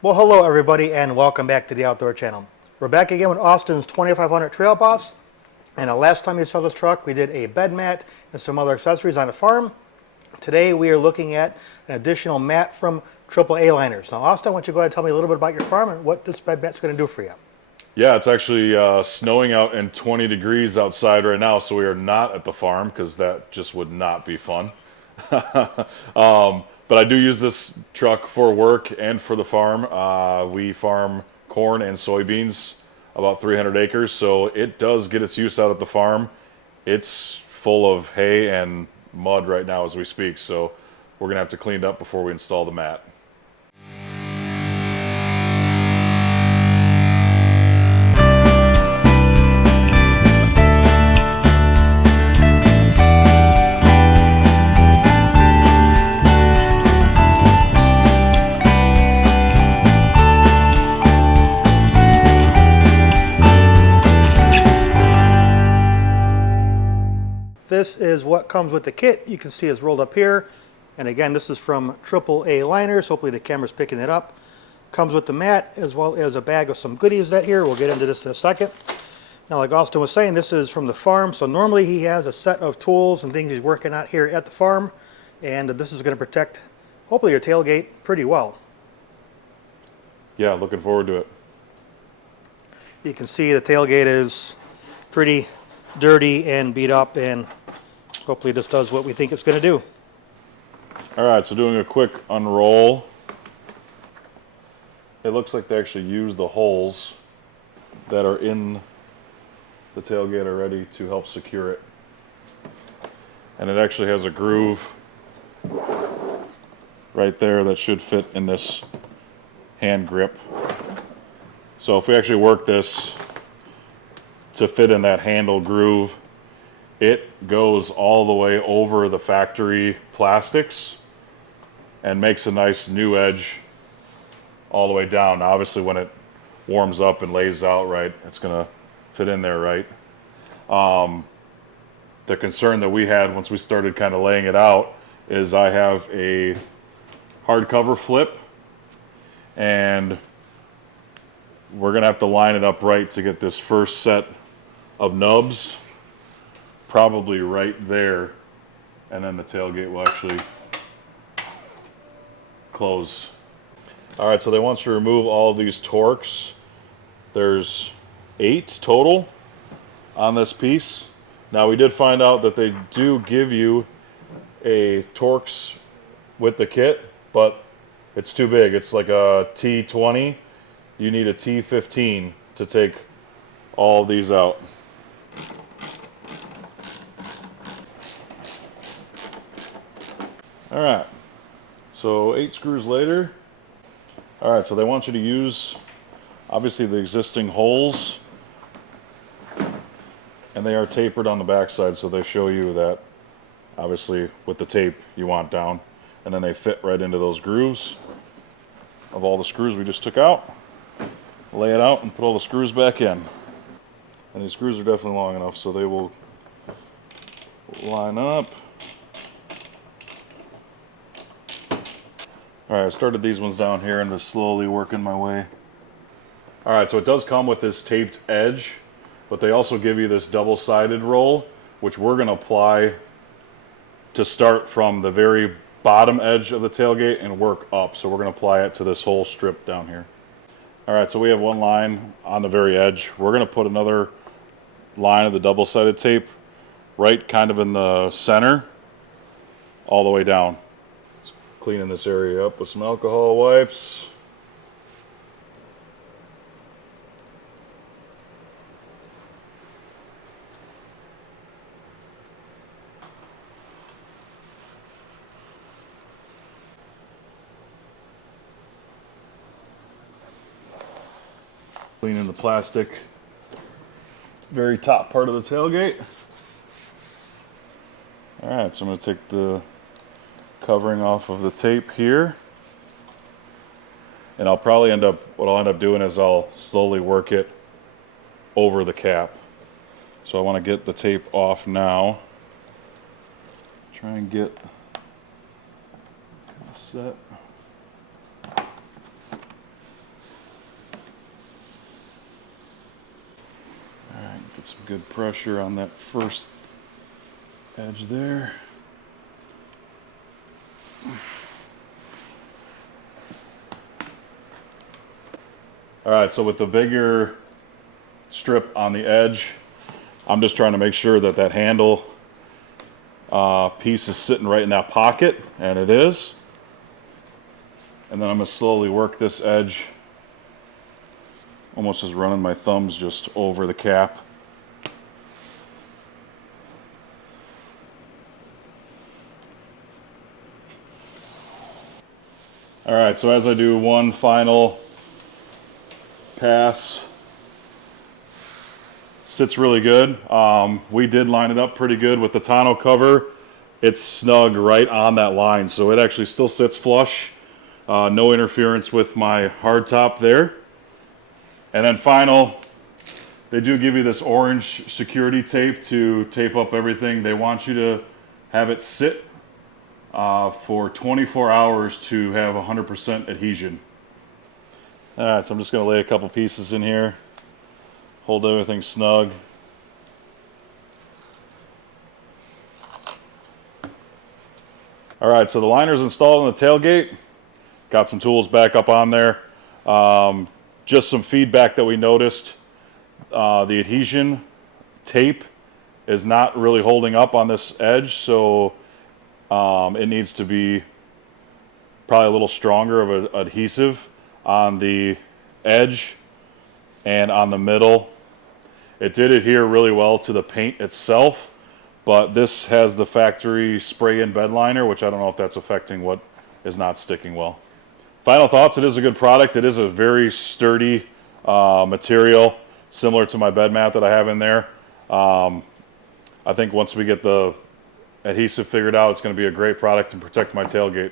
Well, hello everybody and welcome back to the Outdoor Channel. We're back again with Austin's 2500 Trail Boss, and the last time you saw this truck we did a bed mat and some other accessories on the farm. Today we are looking at an additional mat from AAA Liners. Now Austin, why don't you go ahead and tell me a little bit about your farm and what this bed mat's going to do for you. Yeah, it's actually snowing out and 20 degrees outside right now, so we are not at the farm because that just would not be fun. But I do use this truck for work and for the farm. We farm corn and soybeans, about 300 acres, so it does get its use out at the farm. It's full of hay and mud right now as we speak, so we're going to have to clean it up before we install the mat. This is what comes with the kit. You can see it's rolled up here, and again this is from AAA Liners. Hopefully the camera's picking it up. Comes with the mat as well as a bag of some goodies that here. We'll get into this in a second. Now, like Austin was saying, this is from the farm, so normally he has a set of tools and things he's working on here at the farm, and this is going to protect, hopefully, your tailgate pretty well. Yeah, looking forward to it. You can see the tailgate is pretty dirty and beat up, and hopefully this does what we think it's going to do. All right, so doing a quick unroll. It looks like they actually use the holes that are in the tailgate already to help secure it. And it actually has a groove right there that should fit in this hand grip. So if we actually work this to fit in that handle groove, it goes all the way over the factory plastics and makes a nice new edge all the way down. Now, obviously when it warms up and lays out right, it's going to fit in there right. The concern that we had once we started kind of laying it out is I have a hardcover flip, and we're going to have to line it up right to get this first set of nubs probably right there, and then the tailgate will actually close. All right, so they want you to remove all of these Torx. There's 8 total on this piece. Now, we did find out that they do give you a Torx with the kit, but it's too big. It's like a T20. You need a T15 to take all of these out. All right, so 8 screws later. All right, so they want you to use, obviously, the existing holes, and they are tapered on the backside, so they show you that, obviously, with the tape you want down, and then they fit right into those grooves of all the screws we just took out. Lay it out and put all the screws back in. And these screws are definitely long enough, so they will line up. Alright, I started these ones down here and just slowly working my way. Alright, so it does come with this taped edge, but they also give you this double-sided roll, which we're going to apply to start from the very bottom edge of the tailgate and work up. So we're going to apply it to this whole strip down here. Alright, so we have one line on the very edge. We're going to put another line of the double-sided tape right kind of in the center all the way down. Cleaning this area up with some alcohol wipes. Cleaning the plastic, very top part of the tailgate. All right, so I'm going to take the covering off of the tape here, and what I'll end up doing is I'll slowly work it over the cap. So I want to get the tape off now. Try and get set. Get some good pressure on that first edge there. All right, so with the bigger strip on the edge, I'm just trying to make sure that that handle piece is sitting right in that pocket, and it is. And then I'm going to slowly work this edge, almost just running my thumbs just over the cap. All right, so as I do one final pass, sits really good. We did line it up pretty good with the tonneau cover. It's snug right on that line, so it actually still sits flush. No interference with my hardtop there. And then final, they do give you this orange security tape to tape up everything. They want you to have it sit for 24 hours to have 100% adhesion. All right, so I'm just going to lay a couple pieces in here, hold everything snug. All right, so the liner's installed on the tailgate. Got some tools back up on there. Just some feedback that we noticed. The adhesion tape is not really holding up on this edge, so it needs to be probably a little stronger of an adhesive on the edge and on the middle. It did adhere really well to the paint itself, but this has the factory spray-in bed liner, which I don't know if that's affecting what is not sticking well. Final thoughts, it is a good product. It is a very sturdy material, similar to my bed mat that I have in there. I think once we get the adhesive figured out, it's going to be a great product and protect my tailgate.